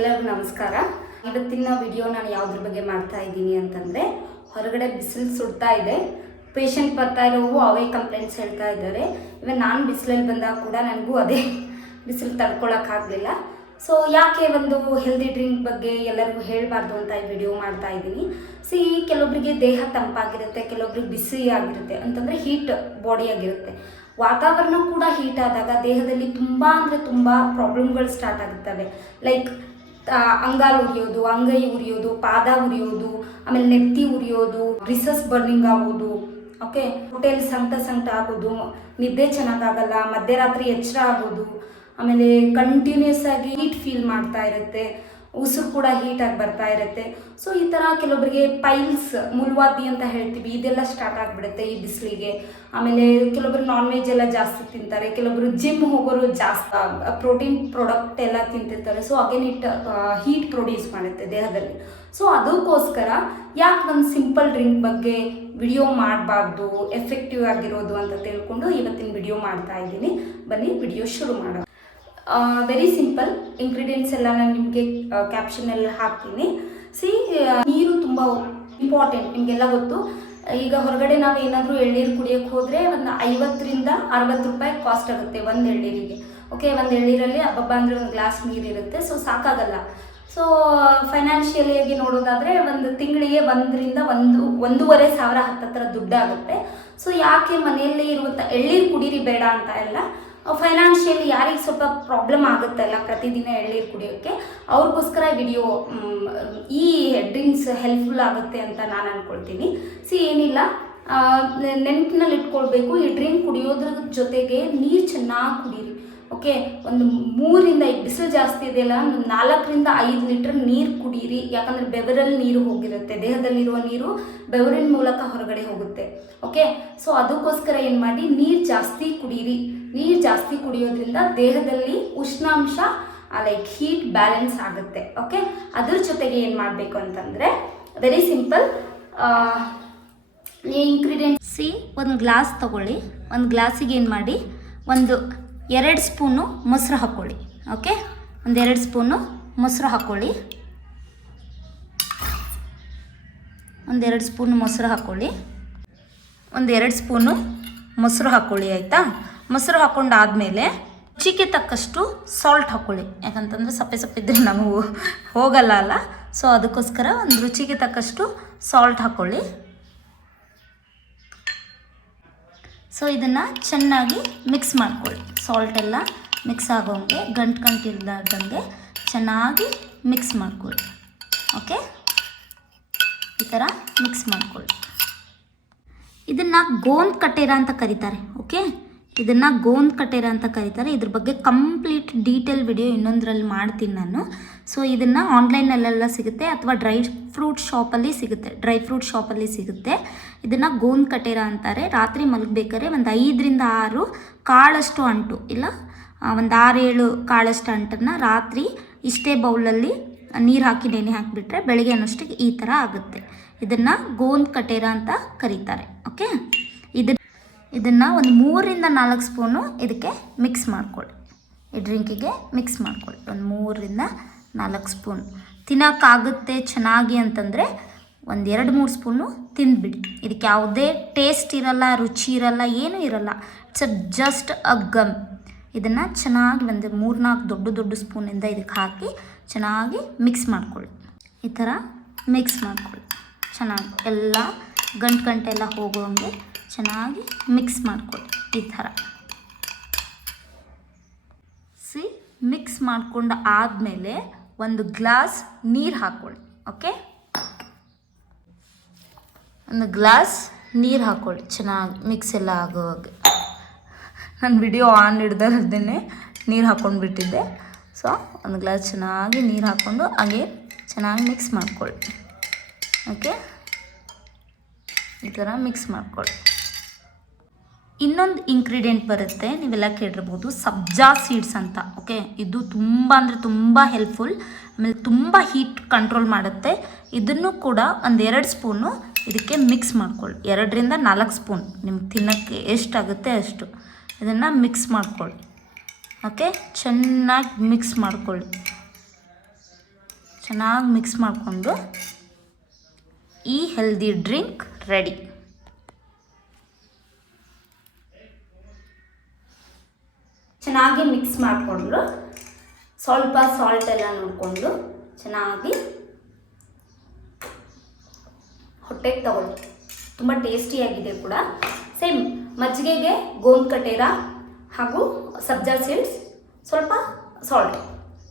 ಎಲ್ಲರಿಗೂ ನಮಸ್ಕಾರ. ಇವತ್ತಿನ ವಿಡಿಯೋ ನಾನು ಯಾವುದ್ರ ಬಗ್ಗೆ ಮಾಡ್ತಾ ಇದ್ದೀನಿ ಅಂತಂದರೆ, ಹೊರಗಡೆ ಬಿಸಿಲು ಸುಡ್ತಾ ಇದೆ. ಪೇಷಂಟ್ ಬರ್ತಾ ಇರೋವು ಅವೇ ಕಂಪ್ಲೇಂಟ್ಸ್ ಹೇಳ್ತಾ ಇದ್ದಾರೆ. ಇವನ್ ನಾನು ಬಿಸಿಲಲ್ಲಿ ಬಂದಾಗ ಕೂಡ ನನಗೂ ಅದೇ ಬಿಸಿಲು ತಡ್ಕೊಳಕ್ಕಾಗಲಿಲ್ಲ. ಸೊ ಯಾಕೆ ಒಂದು ಹೆಲ್ದಿ ಡ್ರಿಂಕ್ ಬಗ್ಗೆ ಎಲ್ಲರಿಗೂ ಹೇಳಬಾರ್ದು ಅಂತ ಈ ವಿಡಿಯೋ ಮಾಡ್ತಾ ಇದ್ದೀನಿ. ಕೆಲವೊಬ್ಬರಿಗೆ ದೇಹ ತಂಪಾಗಿರುತ್ತೆ, ಕೆಲವೊಬ್ರಿಗೆ ಬಿಸಿ ಆಗಿರುತ್ತೆ, ಅಂತಂದರೆ ಹೀಟ್ ಬಾಡಿ ಆಗಿರುತ್ತೆ. ವಾತಾವರಣ ಕೂಡ ಹೀಟ್ ಆದಾಗ ದೇಹದಲ್ಲಿ ತುಂಬ ಅಂದರೆ ತುಂಬ ಪ್ರಾಬ್ಲಮ್ಗಳು ಸ್ಟಾರ್ಟ್ ಆಗುತ್ತವೆ. ಲೈಕ್ ಅಂಗಾಲು ಉರಿಯೋದು, ಅಂಗೈ ಉರಿಯೋದು, ಪಾದ ಉರಿಯೋದು, ಆಮೇಲೆ ನೆತ್ತಿ ಉರಿಯೋದು, ರಿಸಸ್ ಬರ್ನಿಂಗ್ ಆಗೋದು, ಓಕೆ, ಹೊಟ್ಟೆಯಲ್ಲಿ ಸಂಕಟ ಆಗೋದು, ನಿದ್ದೆ ಚೆನ್ನಾಗಾಗಲ್ಲ, ಮಧ್ಯರಾತ್ರಿ ಎಚ್ಚರ ಆಗೋದು, ಆಮೇಲೆ ಕಂಟಿನ್ಯೂಸ್ ಆಗಿ ಹೀಟ್ ಫೀಲ್ ಮಾಡ್ತಾ ಇರುತ್ತೆ, ಉಸಿರು ಕೂಡ ಹೀಟಾಗಿ ಬರ್ತಾ ಇರುತ್ತೆ. ಸೊ ಈ ಥರ ಕೆಲವೊಬ್ಬರಿಗೆ ಪೈಲ್ಸ್, ಮುಲ್ವಾದಿ ಅಂತ ಹೇಳ್ತೀವಿ, ಇದೆಲ್ಲ ಸ್ಟಾರ್ಟ್ ಆಗಿಬಿಡುತ್ತೆ ಈ ಬಿಸಿಲಿಗೆ. ಆಮೇಲೆ ಕೆಲವೊಬ್ರು ನಾನ್ ವೆಜ್ ಎಲ್ಲ ಜಾಸ್ತಿ ತಿಂತಾರೆ, ಕೆಲವೊಬ್ರು ಜಿಮ್ ಹೋಗೋರು ಜಾಸ್ತಿ ಪ್ರೋಟೀನ್ ಪ್ರಾಡಕ್ಟ್ ಎಲ್ಲ ತಿಂತಿರ್ತಾರೆ. ಸೊ ಅಗೇನ್ ಹೀಟ್ ಪ್ರೊಡ್ಯೂಸ್ ಮಾಡುತ್ತೆ ದೇಹದಲ್ಲಿ. ಸೊ ಅದಕ್ಕೋಸ್ಕರ ಯಾಕೆ ಒಂದು ಸಿಂಪಲ್ ಡ್ರಿಂಕ್ ಬಗ್ಗೆ ವಿಡಿಯೋ ಮಾಡಬಾರ್ದು, ಎಫೆಕ್ಟಿವ್ ಆಗಿರೋದು ಅಂತ ತಿಳ್ಕೊಂಡು ಇವತ್ತಿನ ವಿಡಿಯೋ ಮಾಡ್ತಾ ಇದ್ದೀನಿ. ಬನ್ನಿ ವಿಡಿಯೋ ಶುರು ಮಾಡೋಣ. ವೆರಿ ಸಿಂಪಲ್ ಇಂಗ್ರೀಡಿಯೆಂಟ್ಸ್ ಎಲ್ಲ ನಾನು ನಿಮಗೆ ಕ್ಯಾಪ್ಷನಲ್ಲಿ ಹಾಕ್ತೀನಿ. ನೀರು ತುಂಬ ಇಂಪಾರ್ಟೆಂಟ್, ನಿಮಗೆಲ್ಲ ಗೊತ್ತು. ಈಗ ಹೊರಗಡೆ ನಾವು ಏನಾದರೂ ಎಳ್ನೀರು ಕುಡಿಯೋಕ್ಕೆ ಹೋದರೆ ಒಂದು 50 ರಿಂದ 60 ರೂಪಾಯಿ ಕಾಸ್ಟ್ ಆಗುತ್ತೆ ಒಂದು ಎಳ್ನೀರಿಗೆ. ಓಕೆ, ಒಂದು ಎಳ್ನೀರಲ್ಲಿ ಹಬ್ಬ ಅಂದರೆ ಒಂದು ಗ್ಲಾಸ್ ನೀರಿರುತ್ತೆ. ಸೊ ಸಾಕಾಗಲ್ಲ. ಸೊ ಫೈನಾನ್ಷಿಯಲಿಯಾಗಿ ನೋಡೋದಾದರೆ ಒಂದು ತಿಂಗಳಿಗೆ 1 ರಿಂದ 1.5 ಸಾವಿರ ಹತ್ತತ್ರ ದುಡ್ಡಾಗುತ್ತೆ. ಸೊ ಯಾಕೆ ಮನೆಯಲ್ಲೇ ಇರುವಂಥ ಎಳ್ನೀರು ಕುಡೀರಿ ಬೇಡ ಅಂತ ಎಲ್ಲ, ಫೈನಾನ್ಷಿಯಲಿ ಯಾರಿಗೆ ಸ್ವಲ್ಪ ಪ್ರಾಬ್ಲಮ್ ಆಗುತ್ತಲ್ಲ ಪ್ರತಿದಿನ ಎಳ್ನೀರು ಕುಡಿಯೋಕ್ಕೆ, ಅವ್ರಿಗೋಸ್ಕರ ವಿಡಿಯೋ ಈ ಡ್ರಿಂಕ್ಸ್ ಹೆಲ್ಪ್ಫುಲ್ ಆಗುತ್ತೆ ಅಂತ ನಾನು ಅಂದ್ಕೊಳ್ತೀನಿ. ಏನಿಲ್ಲ, ನೆನಪಿನಲ್ಲಿ ಇಟ್ಕೊಳ್ಬೇಕು, ಈ ಡ್ರಿಂಕ್ ಕುಡಿಯೋದ್ರ ಜೊತೆಗೆ ನೀರು ಚೆನ್ನಾಗಿ ಕುಡೀರಿ. ಓಕೆ, ಒಂದು 3 ರಿಂದ ಬಿಸಿಲು ಜಾಸ್ತಿ ಇದೆಯಲ್ಲ, ಒಂದು 4 ರಿಂದ 5 ಲೀಟ್ರ್ ನೀರು ಕುಡೀರಿ. ಯಾಕಂದರೆ ಬೆವರಲ್ಲಿ ನೀರು ಹೋಗಿರುತ್ತೆ, ದೇಹದಲ್ಲಿರುವ ನೀರು ಬೆವರಿನ ಮೂಲಕ ಹೊರಗಡೆ ಹೋಗುತ್ತೆ. ಓಕೆ, ಸೊ ಅದಕ್ಕೋಸ್ಕರ ಏನು ಮಾಡಿ, ನೀರು ಜಾಸ್ತಿ ಕುಡೀರಿ. ನೀರು ಜಾಸ್ತಿ ಕುಡಿಯೋದ್ರಿಂದ ದೇಹದಲ್ಲಿ ಉಷ್ಣಾಂಶ ಲೈಕ್ ಹೀಟ್ ಬ್ಯಾಲೆನ್ಸ್ ಆಗುತ್ತೆ. ಓಕೆ, ಅದ್ರ ಜೊತೆಗೆ ಏನು ಮಾಡಬೇಕು ಅಂತಂದರೆ ವೆರಿ ಸಿಂಪಲ್, ಇಂಗ್ರೀಡಿಯೆಂಟ್ಸ್. ಒಂದು ಗ್ಲಾಸ್ ತೊಗೊಳ್ಳಿ. ಒಂದು ಗ್ಲಾಸಿಗೆ ಏನು ಮಾಡಿ, ಒಂದು 2 ಸ್ಪೂನು ಮೊಸರು ಹಾಕ್ಕೊಳ್ಳಿ. ಓಕೆ, ಒಂದು 2 ಸ್ಪೂನು ಮೊಸರು ಹಾಕ್ಕೊಳ್ಳಿ. ಒಂದು 2 ಸ್ಪೂನು ಮೊಸರು ಹಾಕ್ಕೊಳ್ಳಿ. ಒಂದು 2 ಸ್ಪೂನು ಮೊಸರು ಹಾಕ್ಕೊಳ್ಳಿ, ಆಯಿತಾ? ಮೊಸರು ಹಾಕ್ಕೊಂಡಾದಮೇಲೆ ರುಚಿಗೆ ತಕ್ಕಷ್ಟು ಸಾಲ್ಟ್ ಹಾಕ್ಕೊಳ್ಳಿ. ಯಾಕಂತಂದರೆ ಸಪ್ಪೆ ಇದ್ದರೆ ನಮಗೂ ಹೋಗಲ್ಲ ಅಲ್ಲ. ಸೊ ಅದಕ್ಕೋಸ್ಕರ ಒಂದು ರುಚಿಗೆ ತಕ್ಕಷ್ಟು ಸಾಲ್ಟ್ ಹಾಕ್ಕೊಳ್ಳಿ. ಸೊ ಇದನ್ನು ಚೆನ್ನಾಗಿ ಮಿಕ್ಸ್ ಮಾಡ್ಕೊಳ್ಳಿ. ಸಾಲ್ಟ್ ಎಲ್ಲ ಮಿಕ್ಸ್ ಆಗೋಂಗೆ, ಗಂಟಿಲ್ದಂಗೆ ಚೆನ್ನಾಗಿ ಮಿಕ್ಸ್ ಮಾಡ್ಕೊಳ್ಳಿ. ಓಕೆ, ಈ ಥರ ಮಿಕ್ಸ್ ಮಾಡ್ಕೊಳ್ಳಿ. ಇದನ್ನು ಗೋಂದ್ ಕಟೇರ ಅಂತ ಕರೀತಾರೆ. ಓಕೆ, ಇದನ್ನು ಗೋಂದ್ ಕಟೇರ ಅಂತ ಕರೀತಾರೆ. ಇದ್ರ ಬಗ್ಗೆ ಕಂಪ್ಲೀಟ್ ಡೀಟೇಲ್ ವಿಡಿಯೋ ಇನ್ನೊಂದರಲ್ಲಿ ಮಾಡ್ತೀನಿ ನಾನು. ಸೊ ಇದನ್ನು ಆನ್ಲೈನಲ್ಲೆಲ್ಲ ಸಿಗುತ್ತೆ, ಅಥವಾ ಡ್ರೈ ಫ್ರೂಟ್ ಶಾಪಲ್ಲಿ ಸಿಗುತ್ತೆ. ಇದನ್ನು ಗೋಂದ್ ಕಟೇರ ಅಂತಾರೆ. ರಾತ್ರಿ ಮಲಗಬೇಕಾದ್ರೆ ಒಂದು 5 ರಿಂದ 6 ಕಾಳಷ್ಟು ಅಂಟು, ಇಲ್ಲ ಒಂದು 6-7 ಕಾಳಷ್ಟು ಅಂಟನ್ನು ರಾತ್ರಿ ಇಷ್ಟೇ ಬೌಲಲ್ಲಿ ನೀರು ಹಾಕಿ ನೆನೆ ಹಾಕಿಬಿಟ್ರೆ ಬೆಳಗ್ಗೆ ಅನ್ನೋಷ್ಟಿಗೆ ಈ ಥರ ಆಗುತ್ತೆ. ಇದನ್ನು ಗೋಂದ್ ಕಟೇರ ಅಂತ ಕರೀತಾರೆ. ಓಕೆ, ಇದನ್ನು ಒಂದು 3 ರಿಂದ 4 ಸ್ಪೂನು ಇದಕ್ಕೆ ಮಿಕ್ಸ್ ಮಾಡ್ಕೊಳ್ಳಿ. ಈ ಡ್ರಿಂಕಿಗೆ ಮಿಕ್ಸ್ ಮಾಡ್ಕೊಳ್ಳಿ. ಒಂದು 3 ರಿಂದ 4 ಸ್ಪೂನ್. ತಿನ್ನೋಕ್ಕಾಗುತ್ತೆ ಚೆನ್ನಾಗಿ ಅಂತಂದರೆ ಒಂದು 2-3 ಸ್ಪೂನು ತಿಂದುಬಿಡಿ. ಇದಕ್ಕೆ ಯಾವುದೇ ಟೇಸ್ಟ್ ಇರಲ್ಲ, ರುಚಿ ಇರಲ್ಲ, ಏನೂ ಇರಲ್ಲ. It's just a gum. ಇದನ್ನು ಚೆನ್ನಾಗಿ ಒಂದು 3-4 ದೊಡ್ಡ ಸ್ಪೂನಿಂದ ಇದಕ್ಕೆ ಹಾಕಿ ಚೆನ್ನಾಗಿ ಮಿಕ್ಸ್ ಮಾಡ್ಕೊಳ್ಳಿ. ಈ ಥರ ಮಿಕ್ಸ್ ಮಾಡ್ಕೊಳ್ಳಿ ಚೆನ್ನಾಗಿ, ಎಲ್ಲ ಗಂಟೆಲ್ಲ ಹೋಗುವಂಗೆ ಚೆನ್ನಾಗಿ ಮಿಕ್ಸ್ ಮಾಡ್ಕೊಳ್ಳಿ. ಈ ಥರ ಮಿಕ್ಸ್ ಮಾಡ್ಕೊಂಡು ಆದಮೇಲೆ ಒಂದು ಗ್ಲಾಸ್ ನೀರು ಹಾಕ್ಕೊಳ್ಳಿ. ಓಕೆ, ಒಂದು ಗ್ಲಾಸ್ ನೀರು ಹಾಕ್ಕೊಳ್ಳಿ ಚೆನ್ನಾಗಿ ಮಿಕ್ಸ್ ಎಲ್ಲ ಆಗೋವಾಗೆ. ನಾನು ವಿಡಿಯೋ ಆನ್ ಹಿಡ್ದೇ ನೀರು ಹಾಕ್ಕೊಂಡ್ಬಿಟ್ಟಿದ್ದೆ. ಸೊ ಒಂದು ಗ್ಲಾಸ್ ಚೆನ್ನಾಗಿ ನೀರು ಹಾಕ್ಕೊಂಡು ಹಾಗೆ ಚೆನ್ನಾಗಿ ಮಿಕ್ಸ್ ಮಾಡ್ಕೊಳ್ಳಿ. ಓಕೆ, ಈ ಥರ ಮಿಕ್ಸ್ ಮಾಡ್ಕೊಳ್ಳಿ. ಇನ್ನೊಂದು ಇಂಗ್ರೀಡಿಯೆಂಟ್ ಬರುತ್ತೆ, ನೀವೆಲ್ಲ ಕೇಳಿರ್ಬೋದು, ಸಬ್ಜಾ ಸೀಡ್ಸ್ ಅಂತ. ಓಕೆ, ಇದು ತುಂಬ ಅಂದರೆ ತುಂಬ ಹೆಲ್ಪ್ಫುಲ್, ಆಮೇಲೆ ತುಂಬ ಹೀಟ್ ಕಂಟ್ರೋಲ್ ಮಾಡುತ್ತೆ. ಇದನ್ನು ಕೂಡ ಒಂದು 2 ಸ್ಪೂನು ಇದಕ್ಕೆ ಮಿಕ್ಸ್ ಮಾಡ್ಕೊಳ್ಳಿ. 2 ರಿಂದ 4 ಸ್ಪೂನ್ ನಿಮ್ಗೆ ತಿನ್ನೋಕ್ಕೆ ಎಷ್ಟಾಗುತ್ತೆ ಅಷ್ಟು ಇದನ್ನು ಮಿಕ್ಸ್ ಮಾಡ್ಕೊಳ್ಳಿ. ಓಕೆ, ಚೆನ್ನಾಗಿ ಮಿಕ್ಸ್ ಮಾಡ್ಕೊಳ್ಳಿ. ಚೆನ್ನಾಗಿ ಮಿಕ್ಸ್ ಮಾಡಿಕೊಂಡು ಈ ಹೆಲ್ದಿ ಡ್ರಿಂಕ್ ರೆಡಿ. ಚೆನ್ನಾಗಿ ಮಿಕ್ಸ್ ಮಾಡಿಕೊಂಡು ಸ್ವಲ್ಪ ಸಾಲ್ಟ್ ಎಲ್ಲ ನೋಡಿಕೊಂಡು ಚೆನ್ನಾಗಿ ಹೊಟ್ಟೆಗೆ ತಗೊಳ್ಳಿ. ತುಂಬ ಟೇಸ್ಟಿಯಾಗಿದೆ ಕೂಡ. ಸೇಮ್ ಮಜ್ಜಿಗೆಗೆ ಗೋಂದ್ ಕಟೇರ ಹಾಗೂ ಸಬ್ಜಾ ಸೀಡ್ಸ್, ಸ್ವಲ್ಪ ಸಾಲ್ಟ್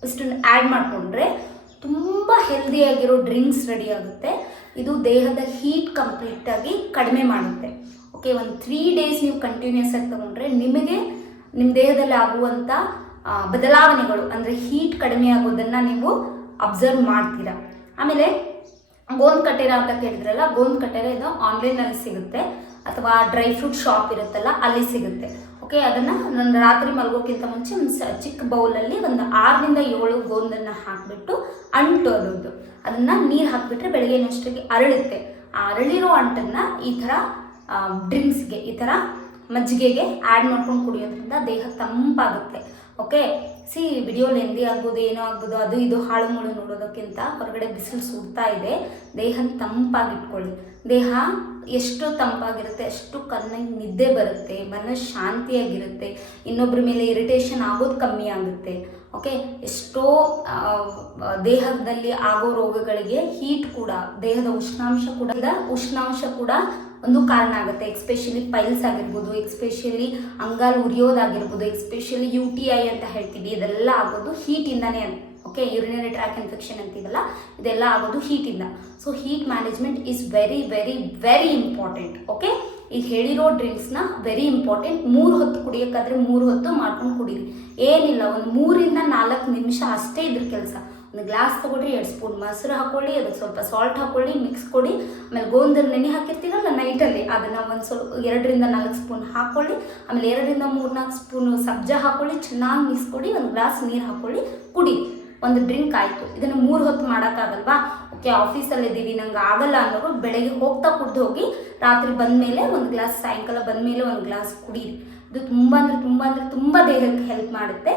ಇಷ್ಟನ್ನು ಆ್ಯಡ್ ಮಾಡಿಕೊಂಡ್ರೆ ತುಂಬ ಹೆಲ್ದಿಯಾಗಿರೋ ಡ್ರಿಂಕ್ಸ್ ರೆಡಿ ಆಗುತ್ತೆ. ಇದು ದೇಹದ ಹೀಟ್ ಕಂಪ್ಲೀಟಾಗಿ ಕಡಿಮೆ ಮಾಡುತ್ತೆ. ಓಕೆ, ಒಂದು 3 ಡೇಸ್ ನೀವು ಕಂಟಿನ್ಯೂಸ್ ಆಗಿ ತಗೊಂಡ್ರೆ ನಿಮಗೆ ನಿಮ್ಮ ದೇಹದಲ್ಲಿ ಆಗುವಂಥ ಬದಲಾವಣೆಗಳು ಅಂದರೆ ಹೀಟ್ ಕಡಿಮೆ ಆಗೋದನ್ನು ನೀವು ಅಬ್ಸರ್ವ್ ಮಾಡ್ತೀರಾ. ಆಮೇಲೆ ಗೋಂದ್ ಕಟೇರ ಅಂತ ಕೇಳಿದ್ರಲ್ಲ, ಗೋಂದ್ ಕಟೇರ ಇದು ಆನ್ಲೈನಲ್ಲಿ ಸಿಗುತ್ತೆ ಅಥವಾ ಡ್ರೈ ಫ್ರೂಟ್ ಶಾಪ್ ಇರುತ್ತಲ್ಲ ಅಲ್ಲಿ ಸಿಗುತ್ತೆ. ಓಕೆ, ಅದನ್ನು ನಾನು ರಾತ್ರಿ ಮಲಗೋಕ್ಕಿಂತ ಮುಂಚೆ ಒಂದು ಚಿಕ್ಕ ಬೌಲಲ್ಲಿ ಒಂದು 6 ರಿಂದ 7 ಗೋಂದನ್ನು ಹಾಕಿಬಿಟ್ಟು ಅಂಟು ಅದನ್ನು ನೀರು ಹಾಕಿಬಿಟ್ರೆ ಬೆಳಗ್ಗೆನಷ್ಟಕ್ಕೆ ಅರಳುತ್ತೆ. ಆ ಅರಳಿರೋ ಅಂಟನ್ನು ಈ ಥರ ಡ್ರಿಂಕ್ಸ್ಗೆ, ಈ ಥರ ಮಜ್ಜಿಗೆಗೆ ಆ್ಯಡ್ ಮಾಡ್ಕೊಂಡು ಕುಡಿಯೋದ್ರಿಂದ ದೇಹ ತಂಪಾಗುತ್ತೆ. ಓಕೆ, ವಿಡಿಯೋ ಲೆಂದಿ ಆಗ್ಬೋದು, ಏನೋ ಆಗ್ಬೋದು, ಅದು ಇದು ಹಾಳು ಮುಳು ನೋಡೋದಕ್ಕಿಂತ ಹೊರಗಡೆ ಬಿಸಿಲು ಸುಡ್ತಾ ಇದೆ, ದೇಹ ತಂಪಾಗಿಟ್ಕೊಳ್ಳಿ. ದೇಹ ಎಷ್ಟು ತಂಪಾಗಿರುತ್ತೆ ಅಷ್ಟು ಕಣ್ಣಾಗಿ ನಿದ್ದೆ ಬರುತ್ತೆ, ಮನಸ್ಸು ಶಾಂತಿಯಾಗಿರುತ್ತೆ, ಇನ್ನೊಬ್ಬರ ಮೇಲೆ ಇರಿಟೇಷನ್ ಆಗೋದು ಕಮ್ಮಿ ಆಗುತ್ತೆ. ಓಕೆ, ಎಷ್ಟೋ ದೇಹದಲ್ಲಿ ಆಗೋ ರೋಗಗಳಿಗೆ ಹೀಟ್ ಕೂಡ, ದೇಹದ ಉಷ್ಣಾಂಶ ಕೂಡ ಒಂದು ಕಾರಣ ಆಗುತ್ತೆ. ಎಕ್ಸ್ಪೆಷಲಿ ಪೈಲ್ಸ್ ಆಗಿರ್ಬೋದು, ಎಕ್ಸ್ಪೆಷಲಿ ಅಂಗಾಲು ಉರಿಯೋದಾಗಿರ್ಬೋದು, ಎಕ್ಸ್ಪೆಷಲಿ UTI ಅಂತ ಹೇಳ್ತೀವಿ, ಇದೆಲ್ಲ ಆಗೋದು ಹೀಟಿಂದನೇ. ಓಕೆ, ಯೂರಿನರಿ ಟ್ರ್ಯಾಕ್ ಇನ್ಫೆಕ್ಷನ್ ಅಂತೀವಲ್ಲ, ಇದೆಲ್ಲ ಆಗೋದು ಹೀಟಿಂದ. So heat management is very very very important. Okay, ಈಗ ಹೇಳಿರೋ ಡ್ರಿಂಕ್ಸ್ನ ವೆರಿ ಇಂಪಾರ್ಟೆಂಟ್. 3 ಹೊತ್ತು ಕುಡಿಯೋಕ್ಕಾದ್ರೆ 3 ಹೊತ್ತು ಮಾಡ್ಕೊಂಡು ಕುಡೀರಿ. ಏನಿಲ್ಲ, ಒಂದು 3 ರಿಂದ 4 ನಿಮಿಷ ಅಷ್ಟೇ ಇದ್ರ ಕೆಲಸ. ಒಂದು ಗ್ಲಾಸ್ ತೊಗೊಳ್ರಿ, 2 ಸ್ಪೂನ್ ಮೊಸರು ಹಾಕ್ಕೊಳ್ಳಿ, ಅದಕ್ಕೆ ಸ್ವಲ್ಪ ಸಾಲ್ಟ್ ಹಾಕ್ಕೊಳ್ಳಿ, ಮಿಕ್ಸ್ ಕೊಡಿ. ಆಮೇಲೆ ಗೋಂದನ್ನು ನೆನೆ ಹಾಕಿರ್ತೀರಲ್ಲ ನೈಟಲ್ಲಿ, ಅದನ್ನು ಒಂದು ಸ್ವಲ್ಪ 2 ರಿಂದ 4 ಸ್ಪೂನ್ ಹಾಕ್ಕೊಳ್ಳಿ. ಆಮೇಲೆ 2 ರಿಂದ 3-4 ಸ್ಪೂನು ಸಬ್ಜಾ ಹಾಕ್ಕೊಳ್ಳಿ, ಚೆನ್ನಾಗಿ ಮಿಕ್ಸ್ ಕೊಡಿ, ಒಂದು ಗ್ಲಾಸ್ ನೀರು ಹಾಕ್ಕೊಳ್ಳಿ, ಕುಡಿ. ಒಂದು ಡ್ರಿಂಕ್ ಆಯಿತು. ಇದನ್ನು 3 ಹೊತ್ತು ಮಾಡೋಕ್ಕಾಗಲ್ವಾ? ಓಕೆ, ಆಫೀಸಲ್ಲಿದ್ದೀವಿ ನಂಗೆ ಆಗಲ್ಲ ಅನ್ನೋರು ಬೆಳಗ್ಗೆ ಹೋಗ್ತಾ ಕುಡ್ದು ಹೋಗಿ ರಾತ್ರಿ ಬಂದಮೇಲೆ ಒಂದು ಗ್ಲಾಸ್, ಸಾಯಂಕಾಲ ಬಂದಮೇಲೆ ಒಂದು ಗ್ಲಾಸ್ ಕುಡೀರಿ. ಇದು ತುಂಬ ದೇಹಕ್ಕೆ ಹೆಲ್ಪ್ ಮಾಡುತ್ತೆ.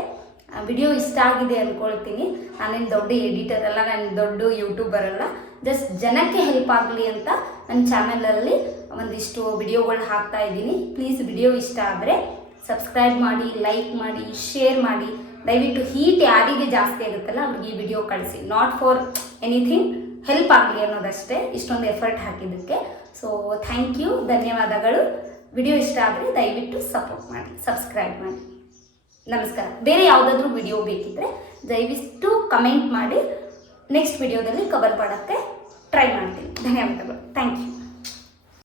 ವಿಡಿಯೋ ಇಷ್ಟ ಆಗಿದೆ ಅಂದ್ಕೊಳ್ತೀನಿ. ನಾನೇನು ದೊಡ್ಡ ಎಡಿಟರ್ ಅಲ್ಲ, ನಾನು ದೊಡ್ಡ ಯೂಟ್ಯೂಬರ್ ಅಲ್ಲ, ಜಸ್ಟ್ ಜನಕ್ಕೆ ಹೆಲ್ಪ್ ಆಗಲಿ ಅಂತ ನನ್ನ ಚಾನಲಲ್ಲಿ ಒಂದಿಷ್ಟು ವಿಡಿಯೋಗಳು ಹಾಕ್ತಾ ಇದ್ದೀನಿ. ಪ್ಲೀಸ್ ವಿಡಿಯೋ ಇಷ್ಟ ಆದರೆ ಸಬ್ಸ್ಕ್ರೈಬ್ ಮಾಡಿ, ಲೈಕ್ ಮಾಡಿ, ಶೇರ್ ಮಾಡಿ. ದಯವಿಟ್ಟು ಹೀಟ್ ಯಾರಿಗೆ ಜಾಸ್ತಿ ಆಗುತ್ತಲ್ಲ ಅವ್ರಿಗೆ ಈ ವಿಡಿಯೋ ಕಳಿಸಿ. ನಾಟ್ ಫಾರ್ ಎನಿಥಿಂಗ್, ಹೆಲ್ಪ್ ಆಗಲಿ ಅನ್ನೋದಷ್ಟೇ, ಇಷ್ಟೊಂದು ಎಫರ್ಟ್ ಹಾಕಿದ್ದಕ್ಕೆ. ಸೊ ಥ್ಯಾಂಕ್ ಯು, ಧನ್ಯವಾದಗಳು. ವಿಡಿಯೋ ಇಷ್ಟ ಆದರೆ ದಯವಿಟ್ಟು ಸಪೋರ್ಟ್ ಮಾಡಿ, ಸಬ್ಸ್ಕ್ರೈಬ್ ಮಾಡಿ. ನಮಸ್ಕಾರ. ಬೇರೆ ಯಾವುದಾದ್ರೂ ವಿಡಿಯೋ ಬೇಕಿದ್ದರೆ ದಯವಿಟ್ಟು ಕಮೆಂಟ್ ಮಾಡಿ, ನೆಕ್ಸ್ಟ್ ವಿಡಿಯೋದಲ್ಲಿ ಕವರ್ ಮಾಡೋಕ್ಕೆ ಟ್ರೈ ಮಾಡ್ತೀನಿ. ಧನ್ಯವಾದಗಳು. Thank you.